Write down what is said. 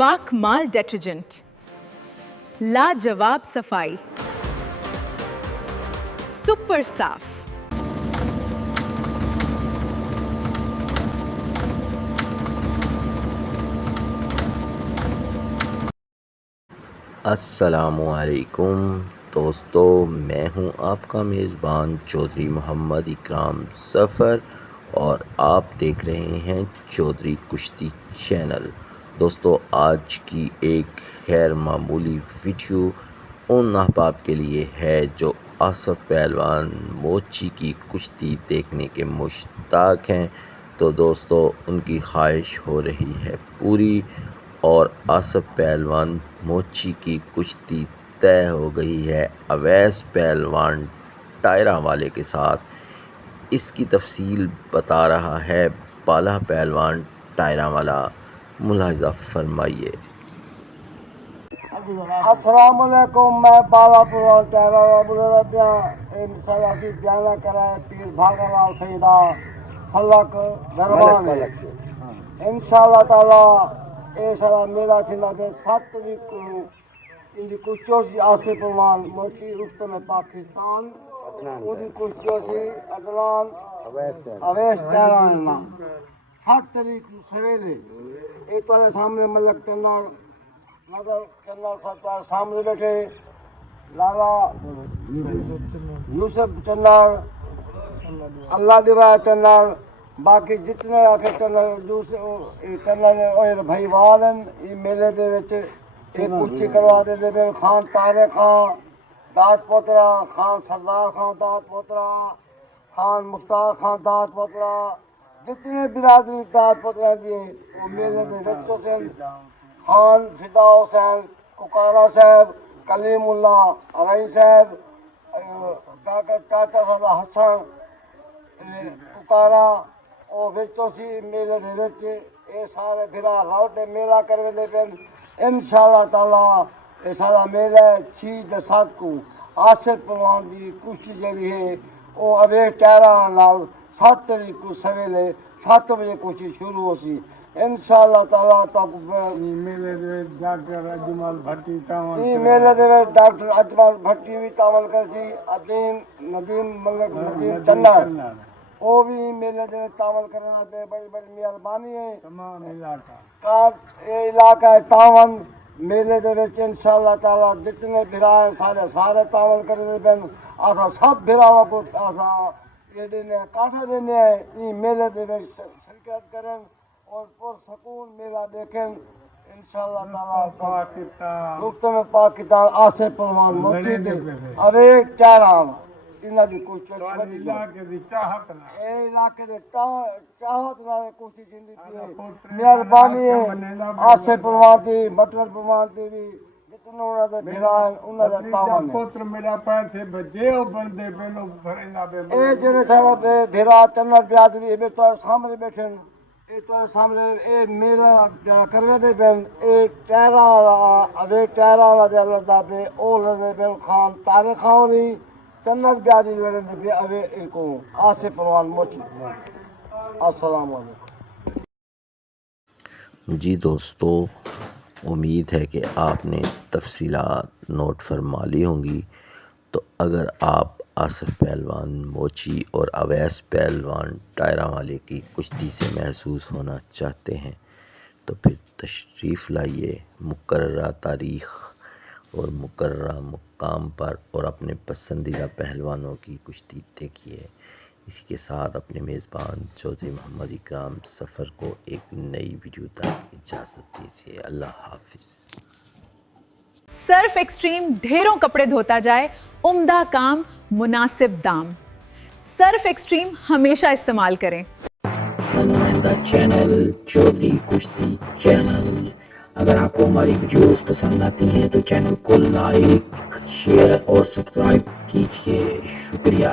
बाकमाल detergent, लाजवाब सफाई, super साफ। अस्सलामुअलैकुम दोस्तों, मैं हूं आपका मेज़बान चौधरी मोहम्मद इकराम ज़फ़र और आप देख रहे हैं चौधरी कुश्ती चैनल। दोस्तों, आज की एक गैर मामूली वीडियो उन अहबाब के लिए है जो आसिफ पहलवान मोची की कुश्ती देखने के मुश्ताक हैं। तो दोस्तों, उनकी ख्वाहिश हो रही है पूरी और आसिफ पहलवान मोची की कुश्ती तय हो गई है अवैस पहलवान टायरा वाले के साथ। इसकी तफसील बता रहा है बाला पहलवान टायरा वाला, मुलाहिज़ा फरमाइए। अस्सलाम वालेकुम, मैं बाला पहलवान टायरा वाला इंशाल्लाह बयाना कराए पीर भागलाल सईदा फलक दरबान इंशाल्लाह ताला ये सारा मेला थींदा 7 तारीख़ को इनकी कुश्ती आसिफ पहलवान मोची रुस्तम पाकिस्तान उनकी कुश्ती अदनान अवैस टायरा 7 तारीख़ को सवेरे ये तुम्हारे सामने मलक चन्नार नगर चन्नार सरकार सामने बैठे लाला यूसुफ चन्नार अल्लाह दिवाया चन्नार बाकी जितने आके चन्नार भाई वालन ये मेले दे विच एक कुश्ती करवा दे खान तारे खान दात पोतरा खान सरदार खान दात पोतरा खान मुश्ताक खान दात पोतरा जितने बिरादरी दात पोतरा दिए वो मेले दे विच से खान फिदा हुसैन कुकारा साहब कलीमुल्ला रई साहब चाचा साहब हसन कुकारा और सी मेले दे विच ये सारे फिरा रौटे मेला करवे पे इंशाल्लाह ताला ये सारा मेला 6 7 को आसिफ पहलवान की कुश्ती जरी है वो अवैस टायरा नाल 7 तारीख़ को सवेरे 7 बजे कुश्ती शुरू हो सी इंशाल्लाह ताला। तक मेले दे डॉक्टर अजमल भट्टी मेले दे डॉक्टर अजमल भट्टी भी तावल कर सी अदीम नदीम मलक नदीम चन्नार वो भी मेले दे तावल करना पे बड़ी बड़ी मेहरबानी है। तमाम इलाका का ये इलाका है तावन मेले दे विच इंशाल्लाह ताला जितने भिरा सारे तावल करने पे आसा सब भिरावां को आसा ये देने काठा देने ये मेले दे विच शिरकत करें और पुरसकून मेला देखें इंशाल्लाह ताला। पाकिस्तान रुस्तम पाकिस्तान आसिफ पहलवान मोची दे अवैस टायरा इन्हां दी कुश्ती इलाके दी चाहत ना ए इलाके दे चाहत नाल कुश्ती जिंदी पई मेहरबानी है आसिफ पहलवान दी मटर पहलवान दी भी जितने उन्हां दे भिरा उन्हां दा तावन पुत्र मेरा पैसे बजे ओ बनदे पेलो भरेंदा पे ए जेरे सारा भिरा चन्नर बिरादरी ए तो सामने बैठे ये तो सामने ये मेला करवे दे पे ए टायरा अवैस टायरा वाला लड़दा पे ओ लड़दे पे खान तारे खानी चन्नर ब्याजी लड़ने पे अवे इनको आसिफ पहलवान मोची। अस्सलाम वालेकुम। जी दोस्तों, उम्मीद है कि आपने तफसीलात नोट फरमा ली होंगी। तो अगर आप आसिफ पहलवान मोची और अवैस पहलवान टायरा वाले की कुश्ती से महसूस होना चाहते हैं तो फिर तशरीफ़ लाइए मुकर्ररा तारीख़ और मुकर्ररा मुकाम पर और अपने पसंदीदा पहलवानों की कुश्ती देखिए। इसी के साथ अपने मेज़बान चौधरी मोहम्मद इकराम ज़फ़र को एक नई वीडियो तक इजाज़त दीजिए। अल्लाह हाफिज़। सर्फ एक्सट्रीम ढेरों कपड़े धोता जाए, उम्दा काम मुनासिब दाम। सर्फ एक्सट्रीम हमेशा इस्तेमाल करें। नुमाइंदा चैनल चौधरी कुश्ती चैनल। अगर आपको हमारी वीडियोस पसंद आती हैं तो चैनल को लाइक शेयर और सब्सक्राइब कीजिए। शुक्रिया।